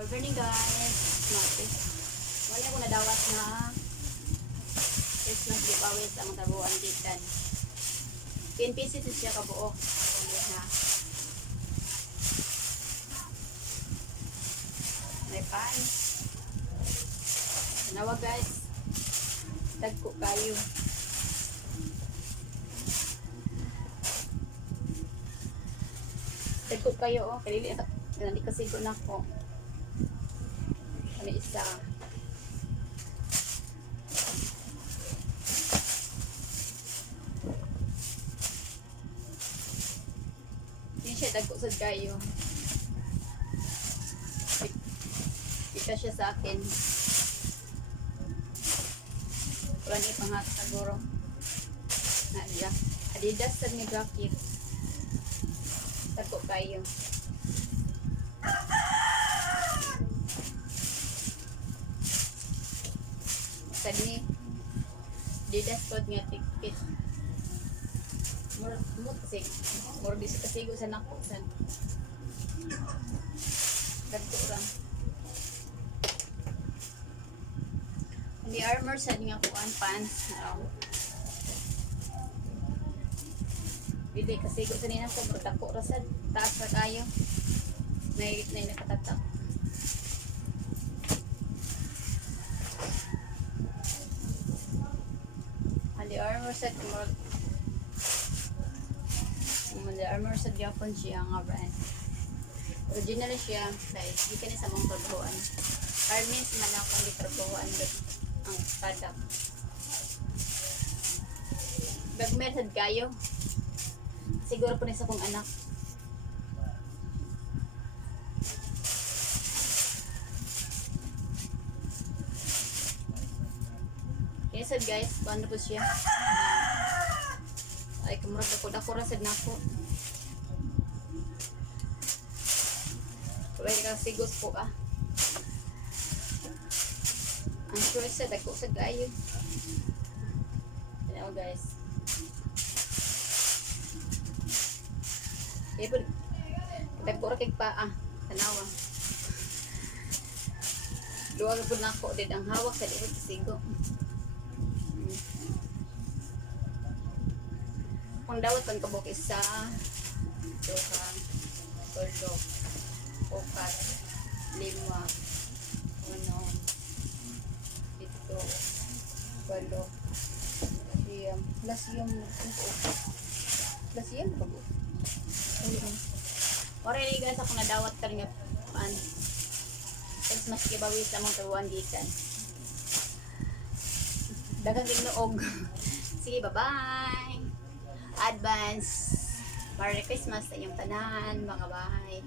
Good morning guys. Martes. Wala ko nadawas na Christmas giveaway sa mga tabuan ditan. 10 pieces siya kabuok. Ulit na. May pan. Nawag guys. Tagko kayo. Tagko kayo oh. Kalili hindi kasi ko na ko. Ano isa. Hindi siya tagko sa kayo. Ika siya sa akin. Kulang ipangat siguro. Na siya. Adidas sa ni jacket. Tagko kayo. Tadi Adidas pod nga ticket. Mur kasi mur di sa kasigo sa nako san. Tagko lang. Hindi armor sa nga kuan pants. Bili kasigo sa nina ko mur dako ra sad taas ra kayo. May nakatatak. The armor set more. The armor set Japan siya nga brand. Original siya guys. Di ka ni sa mong trabuhan. Armies man ako ang trabuhan ang product. Gagmersad kayo. Siguro po na sa kong anak. Yes, guys, paano po siya? Ay, kumurag ako rasad na ako. Kulay ka sigos po ah. Ang sure sa dako sa gayo. Ano guys? Kaya po, dako ra kay pa ah. Tanawa. Luwag po na ako din ang hawak sa likod sa sigo. Kung dawat pang kabuk isa, duha, tulo, upat, lima, uno, ito, walo, siyam, lasiyam kabuk. Ore guys, ako nadawat ka nga pan. Tapos mas kibawi sa mga tabuan gikan. Dagang ginoog. Sige, bye-bye. Advance Merry Christmas sa inyong tanan, mga bahay.